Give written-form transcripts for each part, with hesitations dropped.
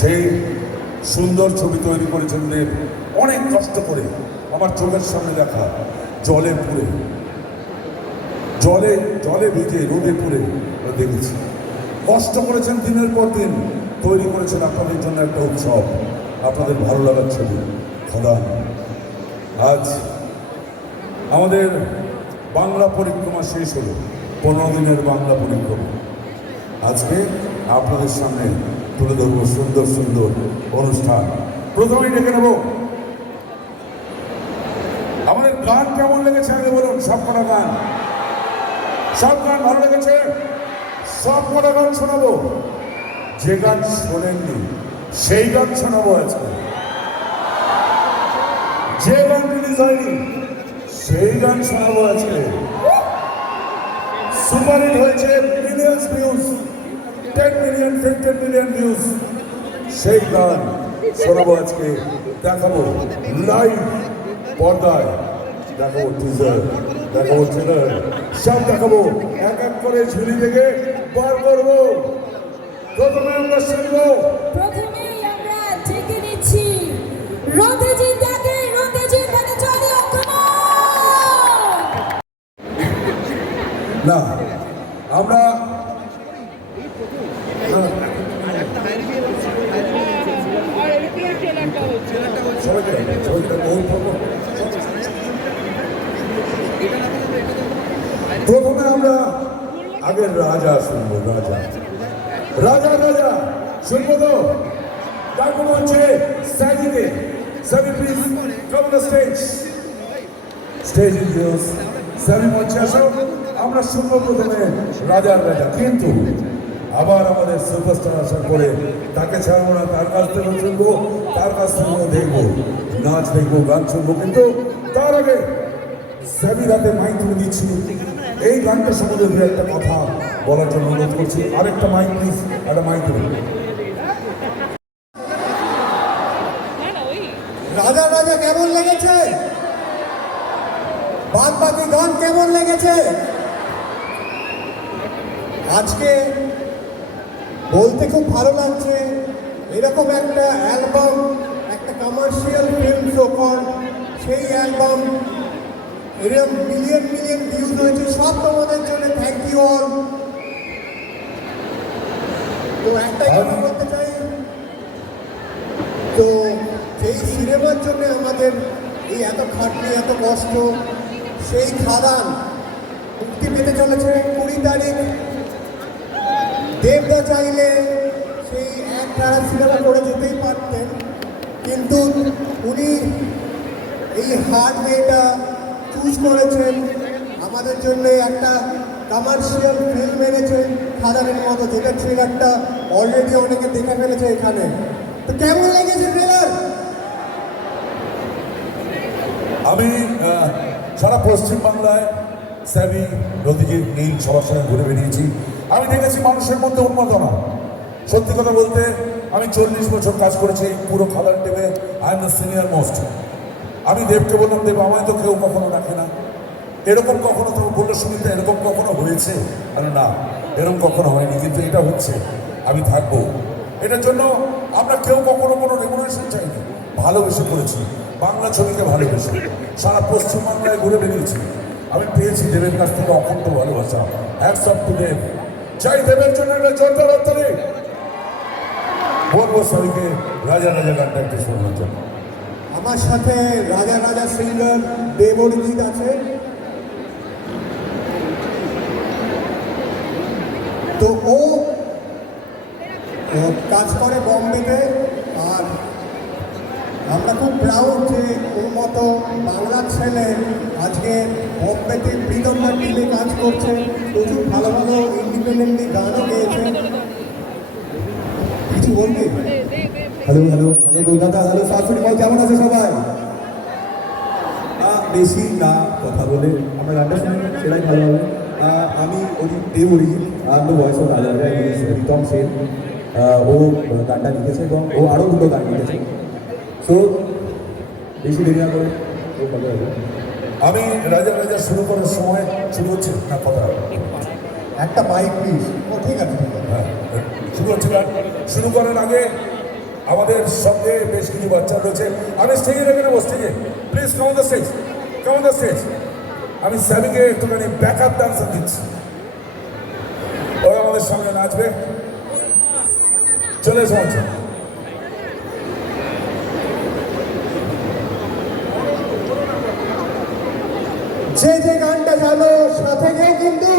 সেই সুন্দর ছবি তৈরি করেছেন দেব অনেক কষ্ট করে। আমার চোখের সামনে দেখা, জলে পুড়ে, জলে জলে ভিজে রোদে পুড়ে দেখেছি। কষ্ট করেছেন দিনের পর দিন, তৈরি করেছেন আপনাদের জন্য একটা উৎসব, আপনাদের ভালো লাগার ছবি খোদা। আজ আমাদের বাংলা পরিক্রমা শেষ হলো, 15 দিনের বাংলা পরিক্রমা। আজকে আপনাদের সামনে তুলে ধরবো সুন্দর সুন্দর অনুষ্ঠান। প্রথমেই ডেকে নেব, আমাদের গান কেমন লেগেছে আগে বলুন। সব কটা গান, সব গান ভালো লেগেছে? সব কটা গান শোনাবো। যে গান শোনেননি সেই গান শোনাবো আজকে। যে গান রিলিজ হয়নি সেই গান শোনাবো আজকে। সুপারহিট হয়েছে, millions views, 10 million 15 million views, সেই গান শোনাবো আজকে। দেখাবো লাইভ পর্দায়, দেখাবো টিজার, দেখাবো ট্রেলার, সব দেখাবো। এক এক করে ঝুলি থেকে বার করবো। প্রথমে আমরা শুনবো, প্রথমেই আমরা ডেকে নিচ্ছি রথেজিৎ দাকে। রথেজিৎ দাকে চলে না আমরা প্রথমে আমরা আগের রাজা শুনবো। রাজা রাজা রাজা শুনবো তো? ডাকবো হচ্ছে স্যালিকে। Sally please come on the stage. Stage is yours. Sally মঞ্চে আসো। আমরা শুনবো প্রথমে রাজার রাজা, কিন্তু আবার আমাদের সুপারস্টার আসার পরে তাকে ছাড়বো না, তার কাছ থেকে শুনবো, তার কাছ থেকে দেখবো, নাচ দেখবো, গান শুনবো। কিন্তু তার আগে স্যালির হাতে মাইক তুলে দিচ্ছি। এই গানটা সম্বন্ধে দু একটা কথা বলার জন্য অনুরোধ করছি। আরেকটা মাইক প্লিজ, একটা মাইক তুলে। রাজা রাজা কেমন লেগেছে? বাদ বাকি গান কেমন লেগেছে? আজকে বলতে খুব ভালো লাগছে, এরকম একটা অ্যালবাম, একটা কমার্শিয়াল ফিল্ম যখন সেই অ্যালবাম এরকম মিলিয়ন মিলিয়ন ভিউজ হয়েছে, সব তোমাদের জন্য থ্যাংক ইউ অল। তো একটাই কথা বলতে চাই, তো এই সিনেমার জন্য আমাদের এই এত খাটনি, এত কষ্ট, সেই খাদান মুক্তি পেতে চলেছে 20 তারিখ। দেবদা চাইলে সেই এক ধারা সিনেমা করে যেতেই পারতেন, কিন্তু উনি এই হার্ড ওয়েটা চুজ করেছেন, আমাদের জন্য একটা কমার্শিয়াল ফিল্ম এনেছেন খাদানের মতো, যেটা ট্রেলারটা অলরেডি অনেকে দেখে ফেলেছে এখানে। তো কেমন লেগেছে ট্রেলার? আমি সারা পশ্চিমবাংলায় স্যাভি, রথিজিৎ, নীল সবার সঙ্গে ঘুরে বেরিয়েছি। আমি দেখেছি মানুষের মধ্যে উন্মাদনা। সত্যি কথা বলতে আমি 40 বছর কাজ করেছি পুরো খাদান টিমে। I am the senior most. আমি দেবকে বললাম, দেব আমায় তো কেউ কখনো রাখে না, এরকম কখনো তো বললো শুনিতে এরকম কখনো হয়েছে? আরে না, এরকম কখনো হয়নি, কিন্তু এটা হচ্ছে, আমি থাকবো। এটার জন্য আমরা কেউ কখনো কোনো রেগুলেশন চাইনি, ভালোবেসে করেছি বাংলা ছবিকে, ভালোবেসে সারা পশ্চিমবাংলায় ঘুরে বেরিয়েছি। আমি পেয়েছি দেবের কাছ থেকে অখণ্ড ভালোবাসা। হ্যাটস অফ টু দেব। চাই দেবের জন্য একটা জোরদার হাততালি। বলবো সবাইকে রাজা রাজা গানটা একটু শোনার জন্য। আমার সাথে রাজা রাজা সিঙ্গার দেব অরিজিৎ আছে। তো ও কাজ করে বম্বেতে, আর আমরা খুব প্রাউড যে ওর মতো বাংলার ছেলে আজকে বম্বেতে প্রীতমদার টিমে কাজ করছে। প্রচুর ভালো ভালো ইন্ডিপেন্ডেন্টলি গানও গেয়েছে। কিছু বলবি? Hello hello hello Kolkata, hello শাশুড়ি ভাই, কেমন আছে সবাই? বেশি না কথা বলে আমরা গানটা শুনে সেটাই ভালো হবে। আমি দেব অরিজিৎ, আর the voice of Raja Raja, Pritam Sen. ও গানটা লিখেছে এবং ও আরও দুটো গান লিখেছে। সো বেশি দেরি না করে ও ভালো হবে। আমি রাজা রাজা শুরু করার সময় শুরু হচ্ছে না কথা, একটা মাইক প্লিজ। ও ঠিক আছে, হ্যাঁ শুরু হচ্ছে গান। শুরু করার আগে আমাদের সঙ্গে বেশ কিছু বাচ্চা রয়েছে। আমি স্টেজে রেখে নেবো, স্টেজে please come on the stage, come on the stage. আমি স্যামিকে একটুখানি ব্যাকআপ ডান্সার দিচ্ছি, ওরা আমাদের সঙ্গে নাচবে। চলে এসো মঞ্চে। যে যে গানটা জানো সাথে গিয়ে কিন্তু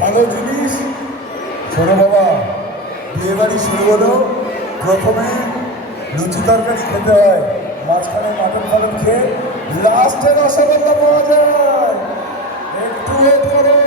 ভালো জিনিস শোনো বাবা, বিয়ে বাড়ি শুরু হলো, প্রথমে লুচি তরকারি খেতে হয়, মাঝখানে মাটন ফাটন খেয়ে লাস্টে রসগোল্লা পাওয়া যায়। একটু ওয়েট করো,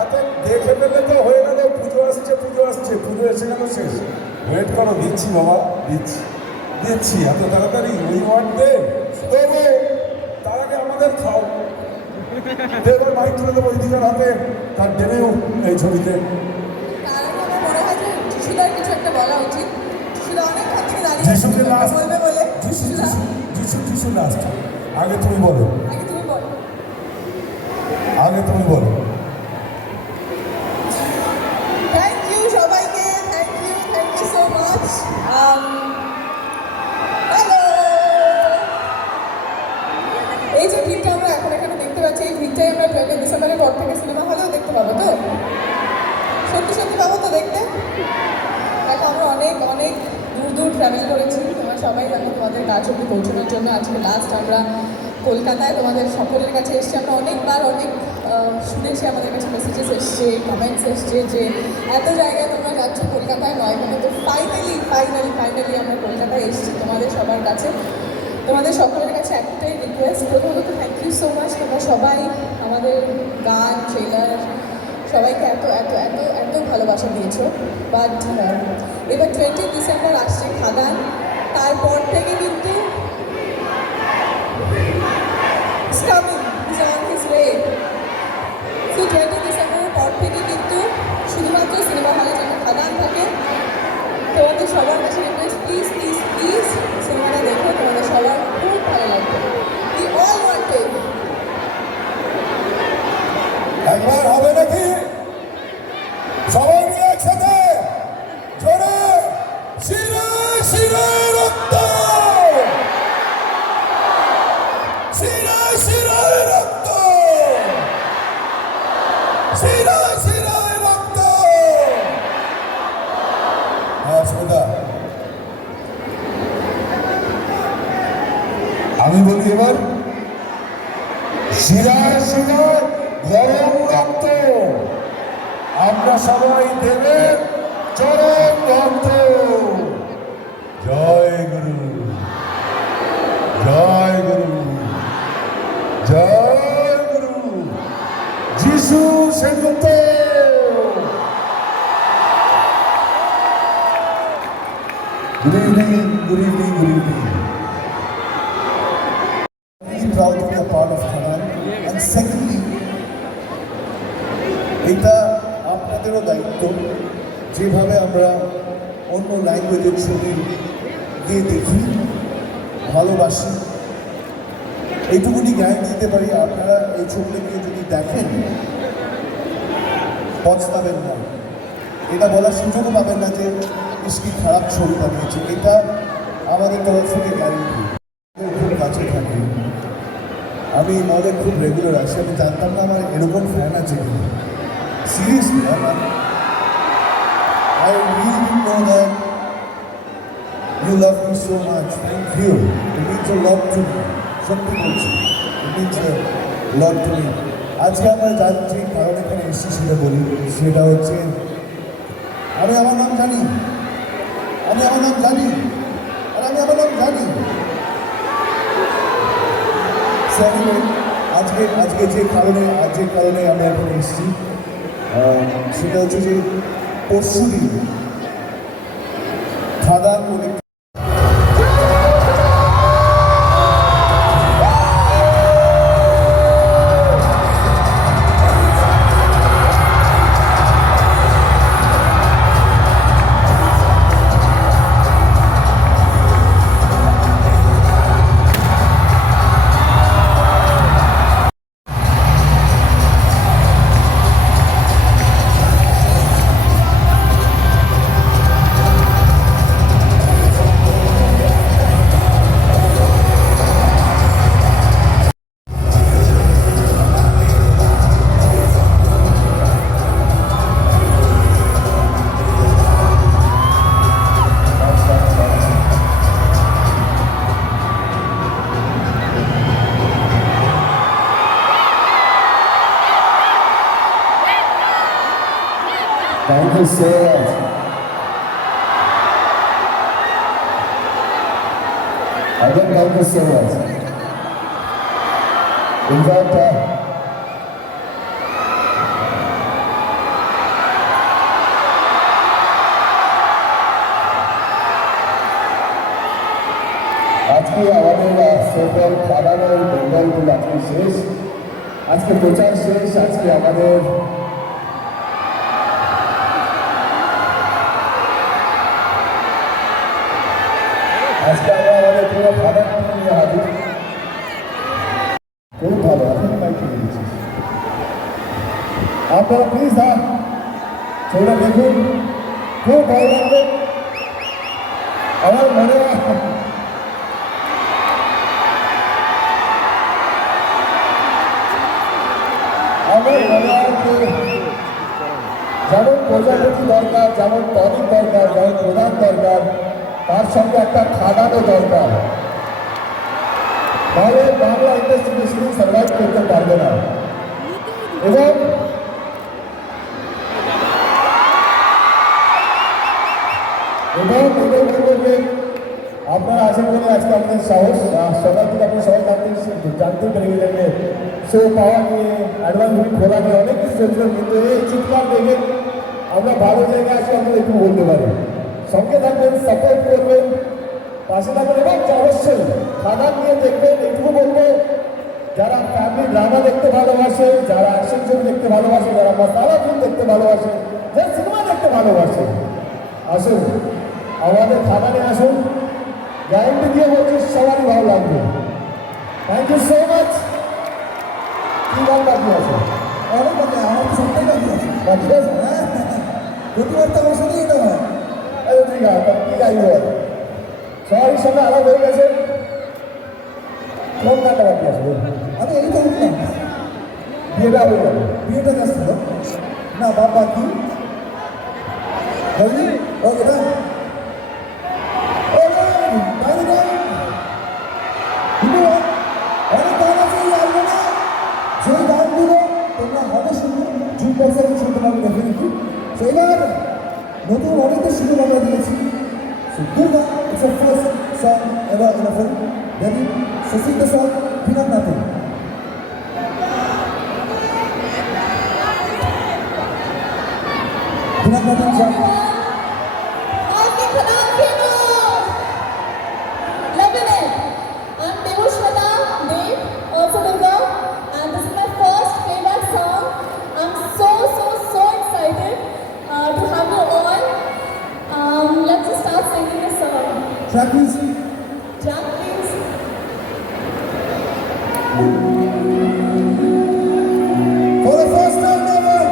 এত দেখে ফেললে তো হয়ে গেল। পুজো আসছে, পুজো আসছে, পুজো এসে গেল শেষ। ওয়েট করো, দিচ্ছি বাবা, দিচ্ছি দিচ্ছি। এত তাড়াতাড়ি ওই ওয়ার্ড দে, দেবো, তার আগে আমাদের খাও। এবার মাইক তুলে দেবো ইদিকার হাতে, তার ডেবেও এই ছবিতে। তার আগে আমার মনে হয় যে যিশুদার কিছু একটা বলা উচিত। যিশুদা অনেকক্ষণ থেকে দাঁড়িয়ে আছে, যিশুকে কিছু একটা লাস্ট, বলবে বলে। যিশু যিশুদা, যিশু যিশু যিশু লাস্ট। আগে তুমি বলো, আগে তুমি বলো। আগে তুমি বলো। থ্যাংক ইউ সবাইকে, thank you so much. Hello, এই যে ভিড়টা আমরা এখন এখানে দেখতে পাচ্ছি, এই ভিড়টাই আমরা 12 ডিসেম্বরের পর থেকে সিনেমা হলেও দেখতে পাবো তো? সত্যি সত্যি পাবো তো দেখতে? দেখো, আমরা অনেক অনেক দূর দূর ট্রাভেল করেছি, তোমরা সবাই দেখো তোমাদের কাজ অব্দি পৌঁছানোর জন্য। আজকে লাস্ট আমরা কলকাতায় তোমাদের সকলের কাছে এসেছি। আমরা অনেকবার অনেক শুনেছি, আমাদের কাছে মেসেজেস এসছে, কমেন্টস এসছে যে এত জায়গায় তোমরা যাচ্ছ, কলকাতায় নয়। কিন্তু তো ফাইনালি আমরা কলকাতায় এসেছি তোমাদের সবার কাছে। তোমাদের সকলের কাছে একটাই রিকোয়েস্ট, প্রথমত থ্যাংক ইউ সো মাচ, তোমরা সবাই আমাদের গান ট্রেলার সবাইকে এত এত এত এত ভালোবাসা দিয়েছো। বাট এবার 20 ডিসেম্বর আসছে খাদান, তারপর থেকে কিন্তু coming, he's on his way. So 20 ডিসেম্বরের পর থেকে কিন্তু শুধুমাত্র সিনেমা হলে যেন খাদান থাকে। তোমাদের সবার কাছে রিকোয়েস্ট, প্লিজ প্লিজ প্লিজ সিনেমাটা দেখো, তোমাদের সবার খুব ভালো লাগবে। We all want it. একবার হবে নাকি সবাই মিলে একসাথে জোরে শিরায় শিরায় রক্ত, শিরায় শিরায় রক্ত, শিরায় শিরায় রক্ত। হ্যাঁ সুমিতা, আমি বলি এবার শিরায় শিরায় গরম রক্ত, আমরা সবাই দেবেন চরম রক্ত। জয় গুরু, জয় গুরু, জয় গুরু, যিশু Sengupta. Good evening, good evening, good evening. Really proud to be a part of Khadan. And secondly, এটা আপনাদেরও দায়িত্ব, যেভাবে আমরা অন্য ল্যাঙ্গুয়েজের ছবি গিয়ে দেখি, ভালোবাসি, এইটুকুনি গ্যারান্টি দিতে পারি আপনারা এই ছবিটাকে যদি দেখেন পছতাবেন না। এটা বলার সুযোগও পাবেন না যে কি খারাপ ছবি বানিয়েছে। এটা আমাদের তরফ থেকে গ্যারান্টি। খুব কাছে থাকি, আমি মলের খুব রেগুলার আসি, আমি জানতাম না আমার এরকম ফ্যান আছে কিনা। Seriously I really didn't know that you love me so much. Thank you. It means a lot to me. সত্যি বলছি, it means a lot to me. আজকে আমরা যাচ্ছি কারণ এখানে এসেছি সেটা বলি, সেটা হচ্ছে আমি আমার নাম জানি, আমি আমার নাম জানি, আর আমি আমার নাম জানি। আজকে আজকে যে কারণে আমরা এখানে এসেছি সেটা হচ্ছে যে পরশুদিন খাদান বলে Thank you so much. Again, thank you so much. In fact, আজকে আমাদের সোশ্যাল খাদানের বেঙ্গলগুলো আজকে শেষ, আজকে প্রচার শেষ, আজকে আমাদের আজকে আমরা আমাদের পুরো খাবার নিয়ে হাজির। খুব ভালো, এখন মাইক কিনে দিচ্ছিস। আপনারা প্লিজ ছবিটা দেখুন, খুব ভালো লাগবে। আমার মনে হয় যেমন প্রজাপতি দরকার, যেমন টনিক দরকার, যেমন প্রধান দরকার, তার সঙ্গে একটা খাদানও দরকার। তাহলে বাংলা ইন্ডাস্ট্রি বেশি সার্ভাইভ করতে পারবে না। এবং এবং আপনারা আছেন বলে আজকে আমাদের সাহস সকাল থেকে আপনি সবাই জানতে পেরে গেলেন যে শো পাওয়া নিয়ে অ্যাডভান্স বুকিং খোলা নিয়ে অনেক কিছু চলছিল, কিন্তু এই চিৎকার দেখে আমরা ভালো জায়গায় আছি আমরা একটু বলতে পারি। সঙ্গে থাকবেন, সাপোর্ট করবেন, পাশে থাকবেন এবং অবশ্যই খাবার নিয়ে দেখবেন। এইটুকু বলবো, যারা ফ্যামিলি ড্রামা দেখতে ভালোবাসে, যারা অ্যাকশন ছবি দেখতে ভালোবাসে, যারা মশালা ফিল্ম দেখতে ভালোবাসে, যারা সিনেমা দেখতে ভালোবাসে, আসুন আমাদের খাবারে আসুন। গ্যারেন্টি দিয়ে বলছি সবারই ভালো লাগবে। Thank you so much. কি গান বাকি আছে? অনেক বাকি, আমার তো সবটাই বাকি আছে। বাকি আছে? হ্যাঁ, প্রতিবার তো আমার সাথেই এটা হয়। আরে ঠিক আছে, কি গাইব? সবারই সঙ্গে আলাপ হয়ে গেছে। কোন গানটা বাকি আছে? আমি এই তো উঠলাম, বিয়েটা হয়ে যাবে। বিয়েটা আসছিল না, বাপ বাকি ওকে না। অনেক গান আছে এই অ্যালবামে, সেই গানগুলো তোমরা হবে শুনবে, জুন বছরে শুনতে পারবে ডেফিনেটলি। তো এবার নতুন অনেকটা সুযোগ আমরা দিয়েছি। So Durga, it's a first song ever in a film. Ready? So sing the song, Bring Up Nothing. Bring Up Nothing song. Track please. For the first time ever.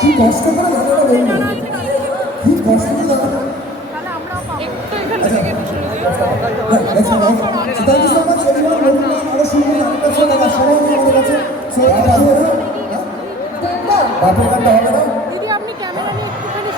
কি কষ্ট করে গানটা বলবো, কি কষ্ট করে গানটা। বাপের গানটা হবে না? দিদি আপনি ক্যামেরা নিয়ে একটুখানি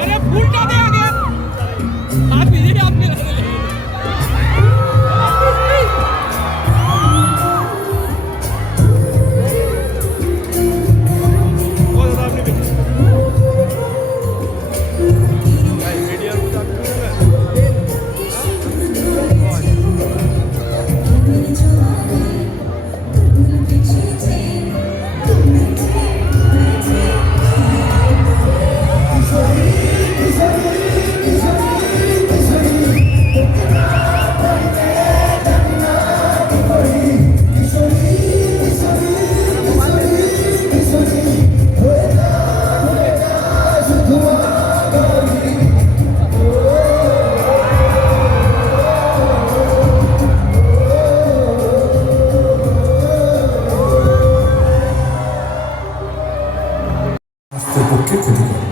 अरे फूलटा दे आगे हाथ दीजिए आपने পক্ষে ক্ষতিকর।